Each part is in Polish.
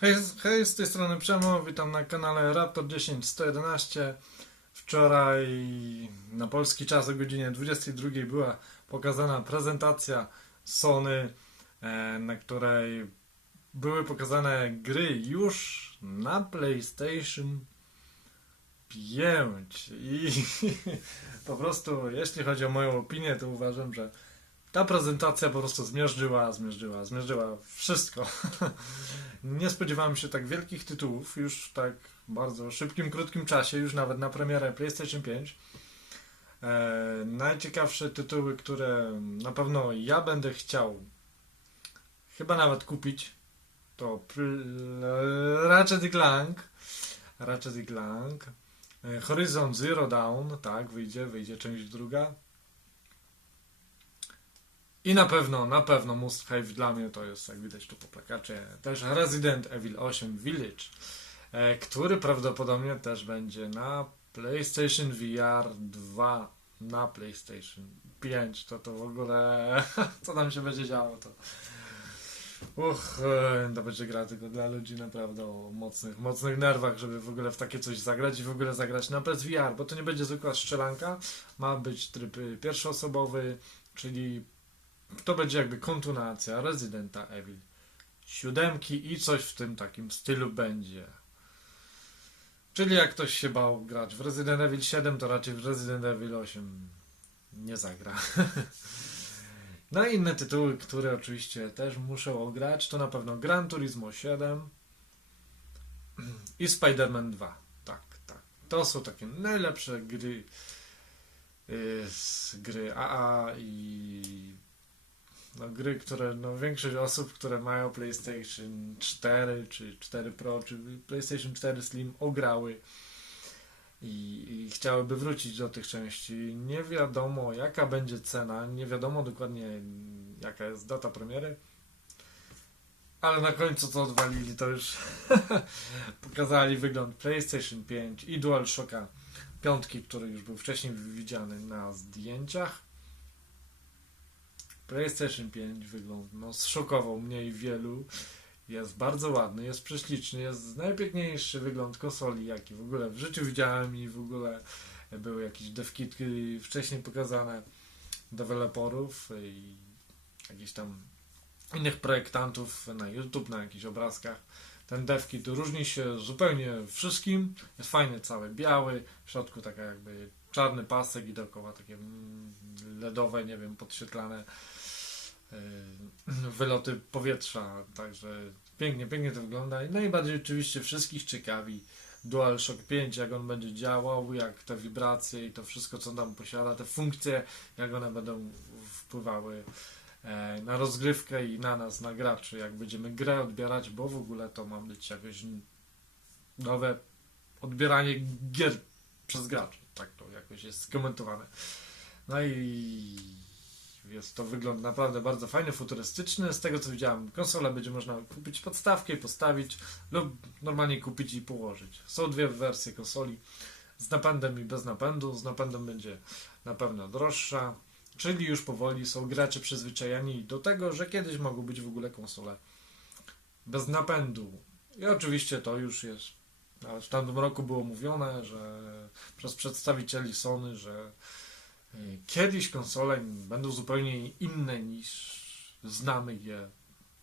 Hej, hej, z tej strony Przemo, witam na kanale Raptor 10 111. Wczoraj na polski czas o godzinie 22 była pokazana prezentacja Sony, e, na której były pokazane gry już na PlayStation 5. I po prostu, jeśli chodzi o moją opinię, to uważam, że ta prezentacja po prostu zmiażdżyła, zmiażdżyła, zmiażdżyła wszystko. Nie spodziewałem się tak wielkich tytułów już w tak bardzo szybkim, krótkim czasie, już nawet na premierę PlayStation 5. E, najciekawsze tytuły, które na pewno ja będę chciał chyba nawet kupić, to Ratchet Clank, Ratchet Clank, e, Horizon Zero Dawn, tak, wyjdzie, wyjdzie część druga. I na pewno, na pewno must have dla mnie to jest, jak widać tu po plakacie, też Resident Evil 8 Village, e, który prawdopodobnie też będzie na PlayStation VR 2, na PlayStation 5. To to w ogóle, co tam się będzie działo, to. Uch, e, to będzie gra tylko dla ludzi naprawdę o mocnych, mocnych nerwach, żeby w ogóle w takie coś zagrać i w ogóle zagrać na PSVR, bo to nie będzie zwykła strzelanka, ma być tryb y, pierwszoosobowy, czyli to będzie jakby kontynuacja Residenta Evil 7 i coś w tym takim stylu będzie. Czyli jak ktoś się bał grać w Resident Evil 7, to raczej w Resident Evil 8 nie zagra. No i inne tytuły, które oczywiście też muszę ograć, to na pewno Gran Turismo 7 i Spider-Man 2. Tak, tak. To są takie najlepsze gry y, z gry AA i no, gry, które no, większość osób, które mają PlayStation 4 czy 4 Pro czy PlayStation 4 Slim ograły i, i chciałyby wrócić do tych części. Nie wiadomo jaka będzie cena, nie wiadomo dokładnie jaka jest data premiery. Ale na końcu co odwalili, to już pokazali wygląd PlayStation 5 i DualShocka piątki, który już był wcześniej widziany na zdjęciach. PlayStation 5 wygląd no, zszokował mnie i wielu. Jest bardzo ładny, jest prześliczny, jest najpiękniejszy wygląd konsoli, jaki w ogóle w życiu widziałem i w ogóle były jakieś devkitki wcześniej pokazane deweloperów i jakichś tam innych projektantów na YouTube, na jakichś obrazkach. Ten devkit różni się zupełnie wszystkim. Jest fajny, cały biały, w środku taka jakby czarny pasek i dookoła takie mm, LEDowe, nie wiem, podświetlane wyloty powietrza, także pięknie, pięknie to wygląda i najbardziej oczywiście wszystkich ciekawi DualShock 5, jak on będzie działał, jak te wibracje i to wszystko, co tam posiada, te funkcje, jak one będą wpływały e, na rozgrywkę i na nas, na graczy, jak będziemy grę odbierać, bo w ogóle to ma być jakoś nowe odbieranie gier przez graczy, tak to jakoś jest skomentowane. No i jest to wygląd naprawdę bardzo fajny, futurystyczny. Z tego co widziałem, konsolę będzie można kupić podstawkę i postawić lub normalnie kupić i położyć. Są dwie wersje konsoli z napędem i bez napędu. Z napędem będzie na pewno droższa, czyli już powoli są gracze przyzwyczajeni do tego, że kiedyś mogą być w ogóle konsole bez napędu. I oczywiście to już jest. Nawet w tamtym roku było mówione, że przez przedstawicieli Sony, że kiedyś konsole będą zupełnie inne niż znamy je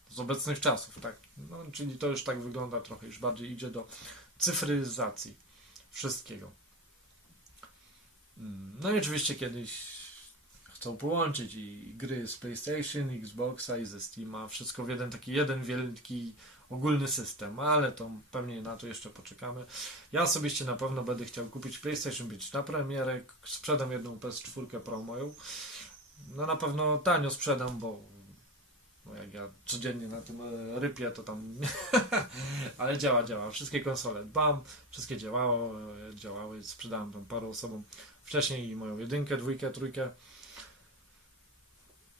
z obecnych czasów, tak? No, czyli to już tak wygląda trochę, już bardziej idzie do cyfryzacji wszystkiego. Mm, No i oczywiście kiedyś chcą połączyć i gry z PlayStation, Xboxa i ze Steama, wszystko w jeden taki jeden wielki ogólny system, ale to pewnie na to jeszcze poczekamy. Ja osobiście na pewno będę chciał kupić PlayStation 5 na premierę, sprzedam jedną PS4 Pro moją. No na pewno tanio sprzedam, bo no jak ja codziennie na tym e, rypię, to tam ale działa, działa. Wszystkie konsole dbam, wszystkie działało, e, działały, sprzedałem tam paru osobom wcześniej moją jedynkę, dwójkę, trójkę.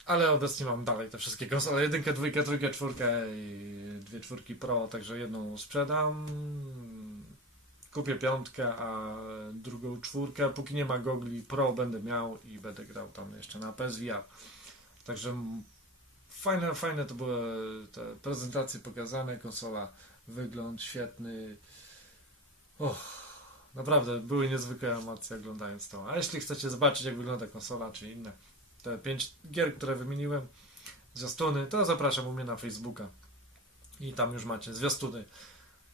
Ale obecnie mam dalej te wszystkie konsole. Jedynkę, dwójkę, trójkę, czwórkę i dwie czwórki Pro, także jedną sprzedam. Kupię piątkę, a drugą czwórkę. Póki nie ma gogli Pro będę miał i będę grał tam jeszcze na PSVR. Także fajne, fajne to były te prezentacje pokazane, konsola, wygląd świetny. Och, naprawdę były niezwykłe emocje oglądając to. A jeśli chcecie zobaczyć jak wygląda konsola, czy inne te pięć gier, które wymieniłem, zwiastuny, to zapraszam u mnie na Facebooka. I tam już macie zwiastuny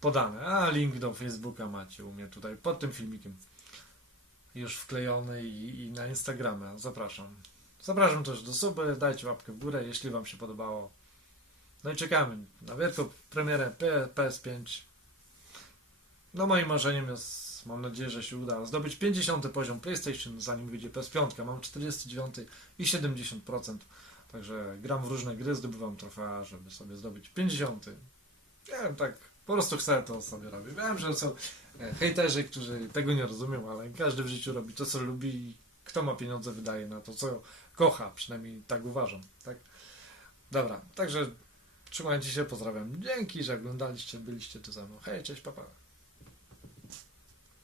podane, a link do Facebooka macie u mnie tutaj pod tym filmikiem. Już wklejony i, i na Instagramie. Zapraszam. Zapraszam też do suby, dajcie łapkę w górę, jeśli Wam się podobało. No i czekamy na wielką premierę P- PS5. No moim marzeniem jest, mam nadzieję, że się uda, zdobyć 50 poziom PlayStation, zanim wyjdzie PS5. Mam 49 i 70%. Także gram w różne gry, zdobywam trofea, żeby sobie zdobyć 50. Nie wiem, tak po prostu chcę to sobie robić. Wiem, że są e, hejterzy, którzy tego nie rozumią, ale każdy w życiu robi to, co lubi i kto ma pieniądze, wydaje na to, co kocha. Przynajmniej tak uważam. Tak? Dobra, także trzymajcie się, pozdrawiam. Dzięki, że oglądaliście, byliście tu ze mną. Hej, cześć, papa.